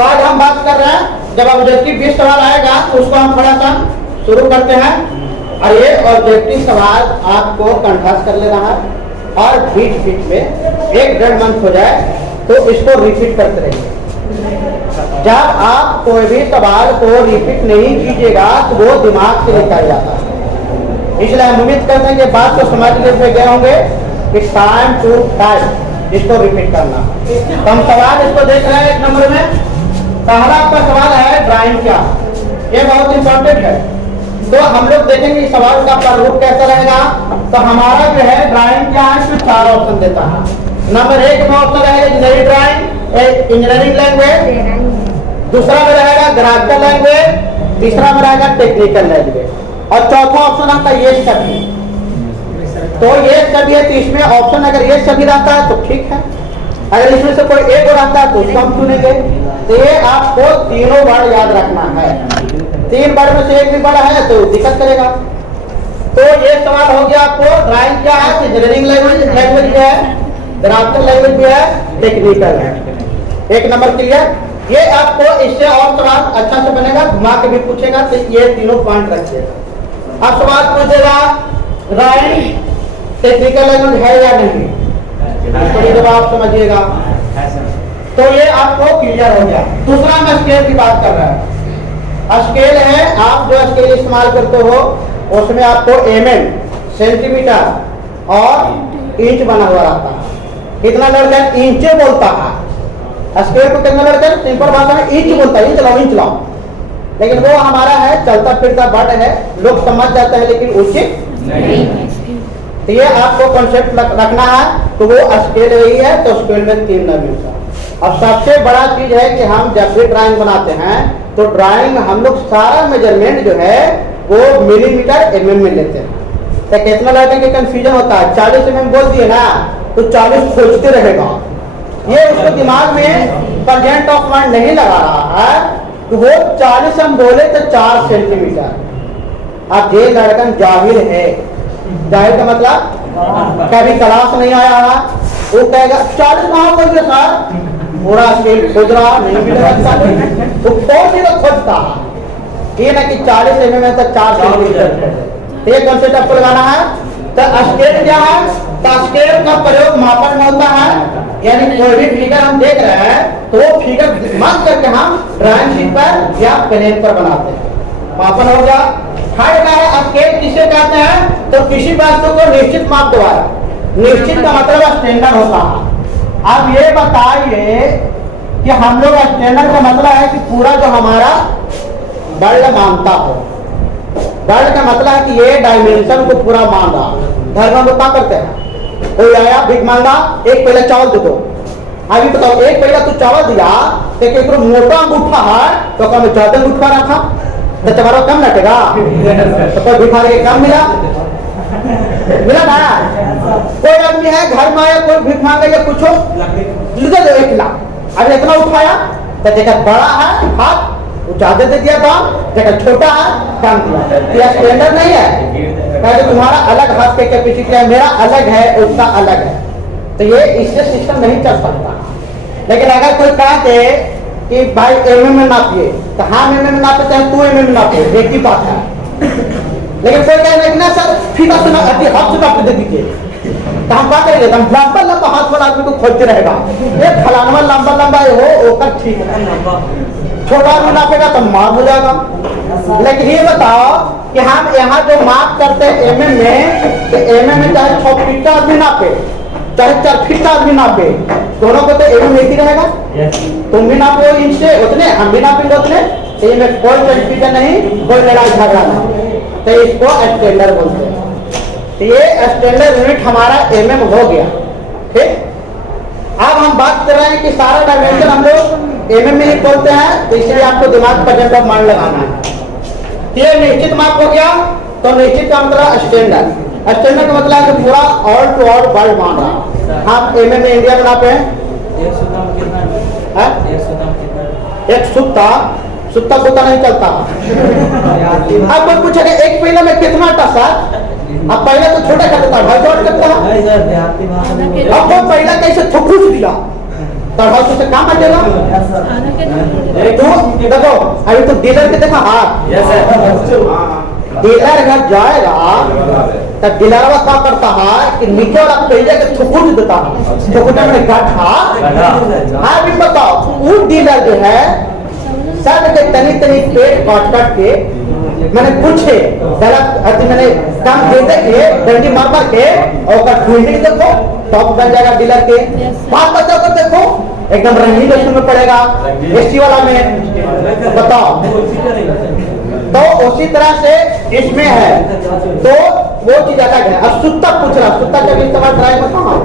तो आज हम बात कर रहे हैं, जब ऑब्जेक्टिव बेस्ड सवाल आएगा तो उसको हम थोड़ा सा शुरू करते हैं। और ये ऑब्जेक्टिव सवाल आपको कंठस्थ कर लेना है और बीच बीच में 1-1.5 मंथ हो जाए तो इसको रिपीट करते रहिए। जब आप कोई भी सवाल को रिपीट नहीं कीजिएगा तो वो दिमाग से निकल जाता है। इसलिए हम उम्मीद करते हैं कि बात को समझ लेते गए होंगे कि टाइम टू टाइम इसको रिपीट करना। तो हम सवाल इसको देख रहे हैं 1 नंबर में। पहला आपका सवाल है ड्राइंग क्या, ये बहुत इंपॉर्टेंट है। तो हम लोग देखेंगे इस सवाल का प्रारूप कैसा रहेगा। तो हमारा जो है ड्राइंग क्या है, इसमें 4 ऑप्शन देता है। नंबर 1 में ऑप्शन रहेगा इंजीनियरिंग ड्राइंग, इंजीनियरिंग लैंग्वेज। दूसरा में रहेगा ग्राफिकल लैंग्वेज, तीसरा में रहेगा टेक्निकल लैंग्वेज और चौथा ऑप्शन आपका ये सभी। तो ये सभी है, तो इसमें ऑप्शन अगर ये सभी रहता है तो ठीक है, अगर इसमें से कोई एक रहता है तो उसको हम चुनेंगे। तो ये आपको तीनों वर्ड याद रखना है। 3 वर्ड में से एक भी वर्ड है तो दिक्कत करेगा। तो ये सवाल हो गया आपको ड्राइंग क्या है, इंजीनियरिंग लैंग्वेज भी है, ग्राफिकल लैंग्वेज भी है, टेक्निकल है। 1 नंबर क्लियर। ये आपको इससे और सवाल अच्छा से बनेगा, घुमा के भी पूछेगा तो ये तीनों पॉइंट रखिएगा। अब सवाल पूछेगा ड्राइंग टेक्निकल लैंग्वेज है या नहीं, इसको जवाब समझिएगा। तो ये आपको क्लियर हो गया। दूसरा मैं स्केल की बात कर रहा है। स्केल है, आप जो स्केल इस्तेमाल करते हो उसमें आपको mm सेंटीमीटर और इंच बना हुआ रहता है। कितना लड़का इंचे बोलता है, स्केल को कितना लड़का सिंपल भाषा में इंच बोलता है, इंच लाओ। लेकिन वो हमारा है चलता फिरता वर्ड है, लोग समझ जाते हैं लेकिन उचित नहीं। तो ये आपको कॉन्सेप्ट रखना है। तो वो स्केल यही है, तो स्केल में 3 नंबर मिलता है। अब सबसे बड़ा चीज है कि हम जब भी ड्राइंग बनाते हैं तो ड्राइंग हम लोग सारा मेजरमेंट जो है वो मिलीमीटर mm में लेते हैं। तो कितना लड़के के कंफ्यूजन होता है, 40 mm बोल दिए ना तो 40 खोजते रहेगा। ये उसको दिमाग में प्रेजेंट ऑफ माइंड नहीं लगा रहा है तो वो 40 हम बोले तो 4 सेंटीमीटर। अब ये लड़का जाहिल है, जाहिल का मतलब कभी क्लास नहीं आया है, वो कहेगा 40 कहाँ बोल दिया सर, पूरा स्केल खोज रहा नहीं मिलेगा। तो कौन सी खोजता है, ये ना कि 40 mm में तो 4 सेंटीमीटर। ये कॉन्सेप्ट आपको लगाना है। तो स्केल क्या है, तो स्केल का प्रयोग मापन में होता है। यानी कोई भी फिगर हम देख रहे हैं तो वो फिगर मान करके हम ड्राइंग शीट पर या पेन पर बनाते हैं, मापन हो गया। थर्ड का है स्केल, किसे कहते हैं, तो किसी वस्तु को निश्चित माप द्वारा, निश्चित का मतलब स्टैंडर्ड होता है। अब ये बताइए कि हम लोग स्टैंडर्ड का मतलब है कि पूरा जो हमारा वर्ल्ड मानता हो, वर्ल्ड का मतलब है कि ये डायमेंशन को पूरा मान रहा। घर में लोग क्या करते हैं, कोई आया भीख मांगा, एक पहले चावल दे दो। अभी बताओ, एक पहले तू चावल दिया तो मोटा अंगूठा है तो कम ज्यादा अंगूठा रखा तो तुम्हारा कम लटेगा, तो कोई भिखारी के कम मिला ना। कोई आदमी है घर में आया, कोई भीख मांगा या कुछ हो, 1 लाख, अब इतना उठाया तो देखा बड़ा है हाथ ज्यादा दे दिया दाम, देखा छोटा है कम दिया। ये स्टैंडर्ड नहीं है, कहते तुम्हारा अलग हाथ के कैपेसिटी है, मेरा अलग है, उसका अलग है। तो ये इससे सिस्टम नहीं चल सकता। लेकिन अगर कोई कहते कि भाई mm में नापिए तो हाँ mm में नापे चाहे 2 mm में नापे, एक ही बात है। लेकिन कोई कहेगा ना सर फीता से हाथ से नाप दे दीजिए, तो हम क्या करेंगे, हम लंबा लंबा हाथ वाला आदमी को खोजते रहेगा। ये फलाना लंबा लंबा हो ओकर ठीक है, छोटा आदमी नापेगा तो मार हो जाएगा। लेकिन ये बताओ कि हम यहाँ जो माप करते हैं mm में, तो mm में चाहे 6 फीट का आदमी नापे चाहे 4 फीट का आदमी नापे, दोनों को तो mm एक ही रहेगा। तुम भी नापो इनसे उतने, हम भी नापेंगे उतने, तो इनमें कोई कंफ्यूजन नहीं, कोई लड़ाई झगड़ा नहीं। तो इसको स्टैंडर्ड बोलते हैं। तो ये स्टैंडर्ड यूनिट हमारा mm हो गया। ठीक, अब हम बात कर रहे हैं कि सारा डायमेंशन हम लोग mm में ही बोलते हैं, तो इसलिए आपको दिमाग प्रेजेंट ऑफ माइंड लगाना है। ये निश्चित माप हो गया, तो निश्चित का मतलब स्टैंडर्ड। स्टैंडर्ड का मतलब है कि पूरा ऑल टू ऑल वर्ल्ड मान रहा। हम mm में इंडिया में नापे हैं, एक सुत्ता नहीं चलता। अब कोई पूछेगा एक पहिला में कितना टसा, अब पहले तो छोटा करता था, भाई छोटा करता था। अब कोई पहिला कैसे ठुकुस दिया तो से काम बचेगा। तो देखो अभी तो डीलर के देखो हाथ, डीलर घर जाएगा तब डीलर क्या करता है कि नीचे वाला पहिया के थुकुट देता है, थुकुटे में गड्ढा। हाँ भी बताओ वो डीलर जो है सब के तनी तनी पेट काट के मैंने कुछ गलत मैंने काम दे के डंडी मार के और फील्डिंग देखो टॉप बन जाएगा डीलर के। बात बच्चों को देखो एकदम रंगीन उसमें में पड़ेगा एसी वाला में, बताओ। तो उसी तरह से इसमें है, तो वो चीज अलग है। अब सुत्ता पूछ रहा, सुत्ता का इस्तेमाल ड्राइव में कहाँ?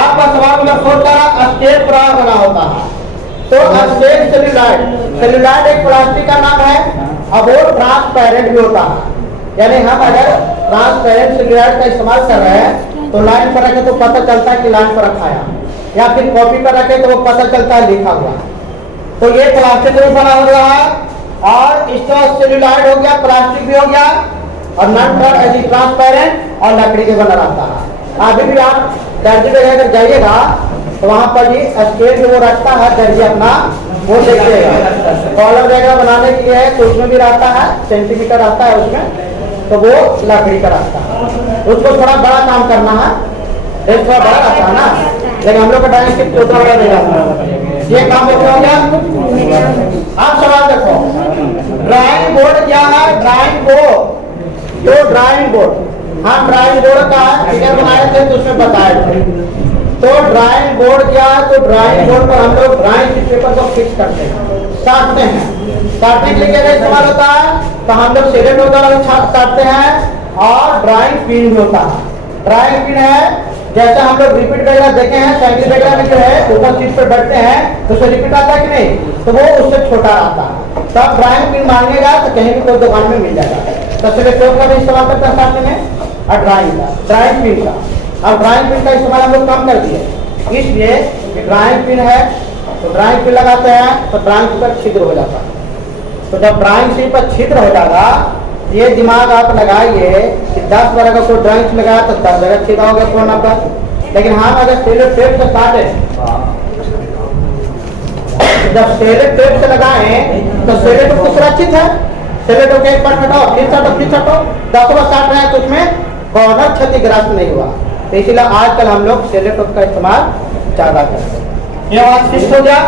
आपका सवाल में फोन करा स्टेट प्रार बना होता है, तो स्टेट सेल्यूलाइड, सेल्यूलाइड एक प्लास्टिक का नाम है। अब वो ट्रांसपेरेंट भी होता है, यानी हम अगर ट्रांसपेरेंट सेल्यूलाइड का इस्तेमाल कर रहे हैं तो लाइन पर रखे तो पता चलता है कि लाइन पर रखा है, या फिर कॉपी पर रखे तो वो पता चलता है लिखा हुआ। तो ये प्लास्टिक भी बना हुआ है और इसका सेल्यूलाइड हो गया, प्लास्टिक भी हो गया और नॉन ट्रांसपेरेंट और लकड़ी के बना रहता है। अभी भी आप दर्जी पे अगर जाइएगा तो वहां पर जी स्केल जो वो रखता है दर्जी अपना वो देखिएगा, कॉलम वगैरह बनाने के लिए है तो उसमें भी रहता है, सेंटीमीटर रहता है उसमें, तो वो लकड़ी का रहता है। उसको थोड़ा बड़ा काम करना है, एक थोड़ा बड़ा रहता है ना, लेकिन हम लोग का ड्राइंग सिर्फ छोटा बड़ा नहीं रहता। ये काम हो गया। आप सवाल देखो, ड्राइंग बोर्ड क्या है? ड्राइंग बोर्ड, तो ड्राइंग बोर्ड हम ड्राइंग बोर्ड का फिगर बनाए थे तो उसमें बताए थे। तो ड्राइंग बोर्ड क्या है? तो ड्राइंग बोर्ड पर हम लोग ड्राइंग शीट पेपर को फिक्स करते हैं, साटते हैं। साटने के लिए क्या इस्तेमाल होता है? तो हम लोग सिलेट वगैरह साटते हैं और ड्राइंग पिन भी होता है। ड्राइंग पिन है जैसे हम लोग रिपीट वगैरह देखे हैं, साइकिल वगैरह में जो है ऊपर सीट पर बैठते हैं तो उससे रिपीट आता है कि नहीं, तो वो उससे छोटा आता है। तो आप ड्राइंग पिन मांगेगा तो कहीं भी कोई दुकान में मिल जाएगा। तो सिलेट का भी इस्तेमाल करते हैं साटने में और ड्राइंग का, ड्राइंग पिन का। अब ड्राइंग पिन का इस्तेमाल हम लोग कम कर दिए, इसलिए ड्राइंग पिन है तो ड्राइंग पिन लगाते हैं तो ड्राइंग पर छिद्र हो जाता है। तो जब ड्राइंग शीट पर छिद्र हो जाएगा, ये दिमाग आप लगाइए कि 10 बार अगर कोई ड्राइंग लगाया तो 10 जगह छिद्र हो गया कोना पर। लेकिन हम अगर सेलो टेप से काटे, जब सेलो टेप से लगाए तो सेलो टेप तो सुरक्षित है, सेलो टेप एक बार हटाओ फिर हटाओ 10 बार काट रहे हैं तो उसमें कॉर्नर क्षतिग्रस्त नहीं हुआ। तो इसीलिए आजकल हम लोग सेलो टेप का इस्तेमाल ज्यादा करते हैं। ये बात फिक्स हो गया।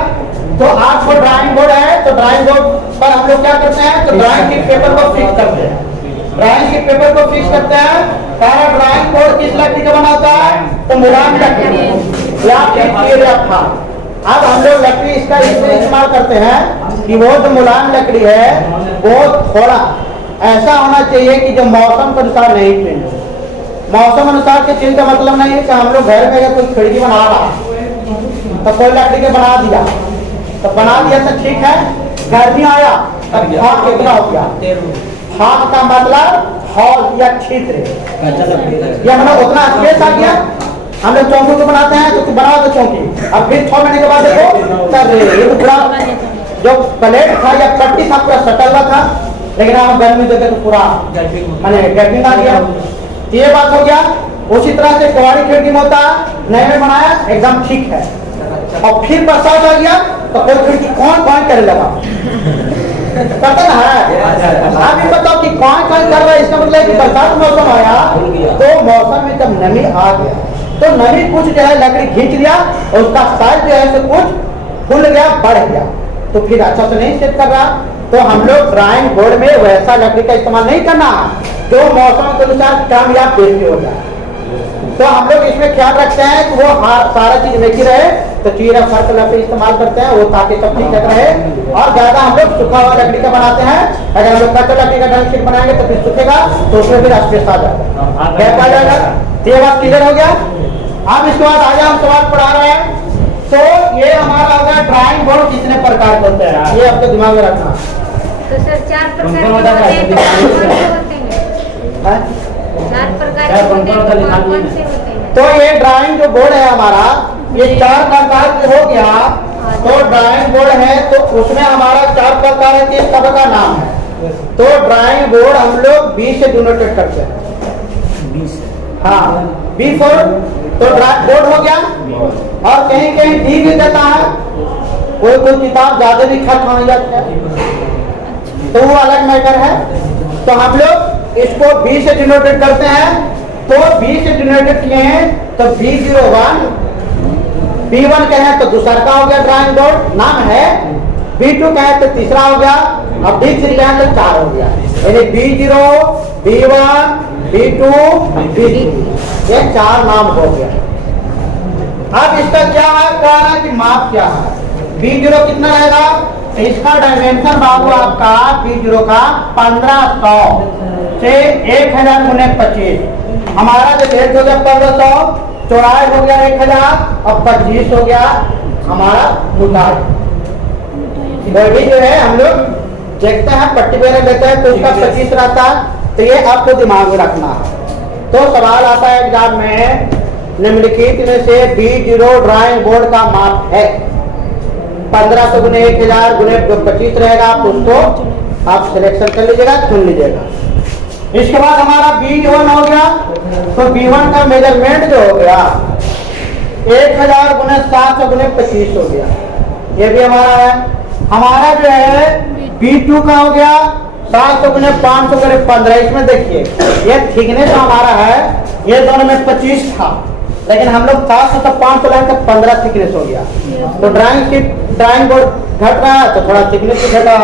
तो आपको ड्राइंग बोर्ड है तो ड्राइंग बोर्ड पर हम लोग क्या करते हैं? तो ड्राइंग के पेपर को फिक्स करते हैं, ड्राइंग के पेपर को फिक्स करते हैं। सारा ड्राइंग बोर्ड किस लकड़ी का बना होता है? तो मुलायम लकड़ी या फिर था। अब हम लोग लकड़ी इसका इसलिए इस्तेमाल करते हैं कि वो जो मुलायम लकड़ी है वो थोड़ा ऐसा होना चाहिए कि जो मौसम के अनुसार नहीं चेंज। मौसम अनुसार के चेंज का मतलब नहीं है कि हम लोग घर में अगर कोई खिड़की बना रहा तो कोई लकड़ी के बना दिया तो ठीक है, गर्मी आया तब भाग कितना हो गया? भाग का मतलब हॉल या छिद्र, या मतलब उतना स्पेस आ गया। हम लोग चौकी को बनाते हैं तो बना दो चौकी, अब फिर 6 महीने के बाद देखो तब ये तो पूरा जो प्लेट था या पट्टी था पूरा सटल हुआ था, लेकिन आप गर्मी देखे तो पूरा मैंने गर्मी आ गया। ये बात हो गया। उसी तरह से कवाड़ी खिड़की में होता है, नए में बनाया एकदम ठीक है, और फिर बरसात आ गया तो कोई खिड़की कौन करे लगा पता ना है। आप ये बताओ कि कौन कर रहा है, इसका मतलब कि बरसात मौसम आया तो मौसम में जब नमी आ गया तो नमी कुछ जो है लकड़ी खींच लिया और उसका साइज जो है कुछ फूल गया, बढ़ गया, तो फिर अच्छा से नहीं सेट कर रहा। तो हम लोग ड्राइंग बोर्ड में वैसा लकड़ी का इस्तेमाल नहीं करना जो मौसम के अनुसार कामयाब बेचती हो जाए। तो हम लोग इसमें ख्याल रखते हैं कि वो सारा चीज एक ही रहे, तो चीरा फर्क लकड़ी इस्तेमाल करते हैं वो ताकि सब ठीक रहे। और ज्यादा हम लोग सूखा हुआ लकड़ी का बनाते हैं, अगर हम लोग कच्चा लकड़ी का ड्राइंग शीट बनाएंगे तो फिर सूखेगा तो उसमें फिर स्पेस आ जाएगा, गैप आ जाएगा। ये बात क्लियर हो गया। अब इसके बाद आगे हम सवाल पढ़ा रहे हैं। तो ये हमारा होगा ड्राइंग बोर्ड कितने प्रकार के होते हैं, ये आपके दिमाग में रखना। तो सर 4 प्रकार के होते हैं, तो कौन से होते हैं? 4 प्रकार के होते हैं तो कौन से होते हैं? तो ये ड्राइंग जो बोर्ड है हमारा ये 4 प्रकार के हो गया। तो ड्राइंग बोर्ड है तो उसमें हमारा 4 प्रकार है कि सब का नाम है। तो ड्राइंग बोर्ड हम लोग 20 से डिनोटेट करते हैं। 20, हाँ, बी फॉर तो ड्राइंग बोर्ड हो गया। और कहीं कहीं डी भी देता है, कोई कोई किताब ज्यादा भी खत्म हो जाता है तो वो अलग मैटर है। तो हम लोग इसको बी से डिनोटेड करते हैं। तो बी से डिनोटेड किए हैं तो B01, B1 कहें तो दूसरा का हो गया ड्राइंग बोर्ड नाम है, B2 कहें तो तीसरा हो गया, अब B3 कहें तो 4 हो गया। यानी B0, B1, B2, B3 ये 4 नाम हो गया। अब इसका क्या है, कह रहा है कि माप क्या है। B0 कितना रहेगा, इसका डायमेंशन बाबू आपका B0 का 1500 से 1000 गुने 25। हमारा जो लेंथ हो गया 1500, चौड़ाई हो गया 1000 और 25 हो गया हमारा मोटाई। बॉडी जो है हम लोग देखते हैं पट्टी वगैरह लेते हैं तो उसका 25 रहता है। तो ये आपको दिमाग में रखना है। तो सवाल आता है एग्जाम में, निम्नलिखित में से B0 ड्राइंग बोर्ड का माप है। 1500 गुने 1000 गुने 25 रहेगा, आप उसको आप सिलेक्शन कर लीजिएगा, चुन लीजिएगा। इसके बाद हमारा B1 हो गया। तो B1 का मेजरमेंट जो हो गया 1000 गुने 700 गुने 25 हो गया, ये भी हमारा है। हमारा जो है B2 का हो गया 700 गुने 500 गुने 15। इसमें देखिए ये थिकनेस हमारा है, ये दोनों में 25 था, लेकिन हम लोग 700 से 500 लाइन तक 15 थिकनेस हो गया। तो ड्राइंग बोर्ड घट रहा है तो थोड़ा थिकनेस भी घटा।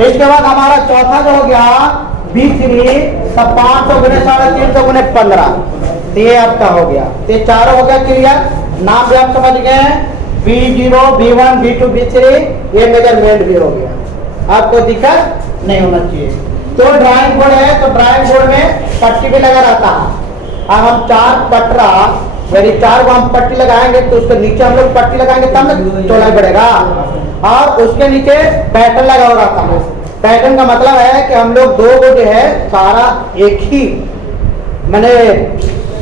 इसके बाद हमारा चौथा जो हो गया B3, तब 500 गुने 350 गुने 15, तो ये आपका हो गया। तो ये चारों हो गया क्लियर, नाम भी आप समझ गए। B0, B1, B2, B3 ये मेजरमेंट भी हो गया, आपको दिक्कत नहीं होना चाहिए। तो ड्राइंग बोर्ड है तो ड्राइंग बोर्ड में पट्टी भी लगा रहता है। अब हम 4 पटरा यदि 4 को हम पट्टी लगाएंगे तो उसके नीचे हम लोग पट्टी लगाएंगे तब ना चौड़ाई बढ़ेगा। और उसके नीचे पैटर्न लगा हो रहता है। पैटर्न का मतलब है कि हम लोग 2 को जो है सारा एक ही मैंने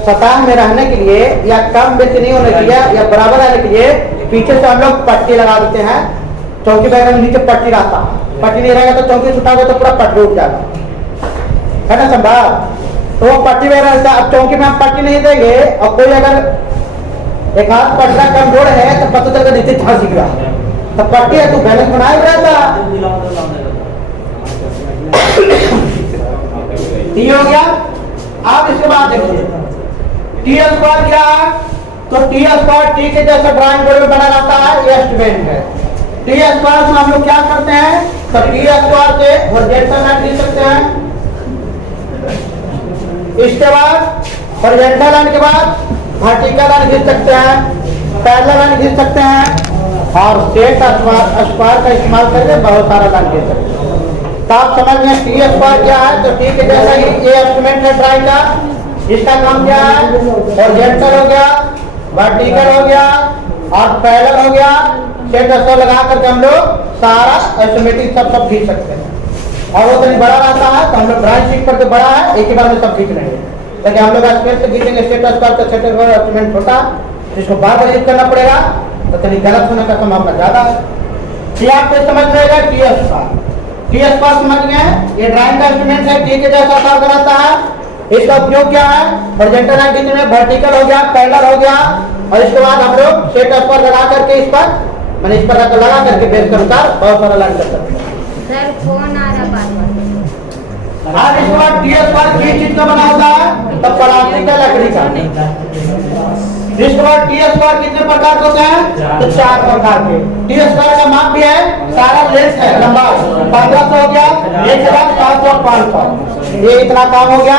सतह में रहने के लिए या कम बेसी नहीं होने के लिए या बराबर रहने के लिए पीछे से हम लोग पट्टी लगा देते हैं। चौकी बैग में नीचे पट्टी रहता है, पट्टी नहीं रहेगा तो चौकी उठाओगे तो पूरा पट्टी उठ जाएगा, है ना संभव। तो वो पट्टी वगैरह रहता है। अब चौकी में हम पट्टी नहीं देंगे और कोई अगर एक हाथ पटरा कमजोर है तो पता चलेगा नीचे धंस गिरा, तो पट्टी है तो बैलेंस बनाए रहता। टी हो गया। अब इसके बाद देखिए टी स्क्वायर क्या है, तो टी स्क्वायर टी के जैसा ड्राइंग बोर्ड में बना रहता है, ये एस्टिमेट है। टी स्क्वायर में हम लोग क्या करते हैं, तो टी स्क्वायर से हॉरिजॉन्टल लाइन खींच सकते हैं। इसके बाद हॉरिजॉन्टल लाइन के बाद वर्टिकल लाइन खींच सकते हैं, पैरेलल लाइन खींच सकते हैं और सेट स्क्वायर का इस्तेमाल करके बहुत सारा लाइन खींच सकते हैं। तो आप समझ गए टी स्क्वायर क्या है, तो टी के जैसा ही ये एस्टिमेट है ड्राइंग का। इसका काम क्या है, हॉरिजॉन्टल हो गया, वर्टिकल हो गया और पैरेलल हो गया। सेट स्क्वायर लगा करके हम लोग सारा एस्टिमेटिक सब खींच सकते हैं। और वो तो बड़ा रहता है तो हम लोग ड्राइंग शीट पर जो बड़ा है एक ही बार में सब खींच लेंगे, लेकिन हम लोग स्पेस से खींचेंगे सेट स्क्वायर का। सेट स्क्वायर एस्टिमेट छोटा जिसको बार बार यूज करना पड़ेगा तो कहीं गलत होने का संभावना ज्यादा है। ये आपको समझ रहेगा टी स्क्वायर। टी स्क्वायर समझ गए, ये ड्राइंग का इंस्ट्रूमेंट है, टी के जैसा आकार बनाता है। इसका उपयोग क्या है, हॉरिजॉन्टल लाइन खींचने में, वर्टिकल हो गया, पैरेलल हो गया और इसके बाद हम लोग सेट स्क्वायर लगा करके इस पर मैंने इस पर लगा करके बेस के अनुसार बहुत सारा लाइन कर सकते हैं। सर फोन आ रहा बार-बार। आज इसके बाद टी स्क्वायर किस चीज का बना होता है, तो प्लास्टिक का, लकड़ी का। इसके बाद टी स्क्वायर कितने प्रकार के होते हैं, तो 4 प्रकार के। टी स्क्वायर का माप भी है, सारा लेंथ है, लंबाई 1500 हो गया, 1000, 700, 500, ये इतना काम हो गया।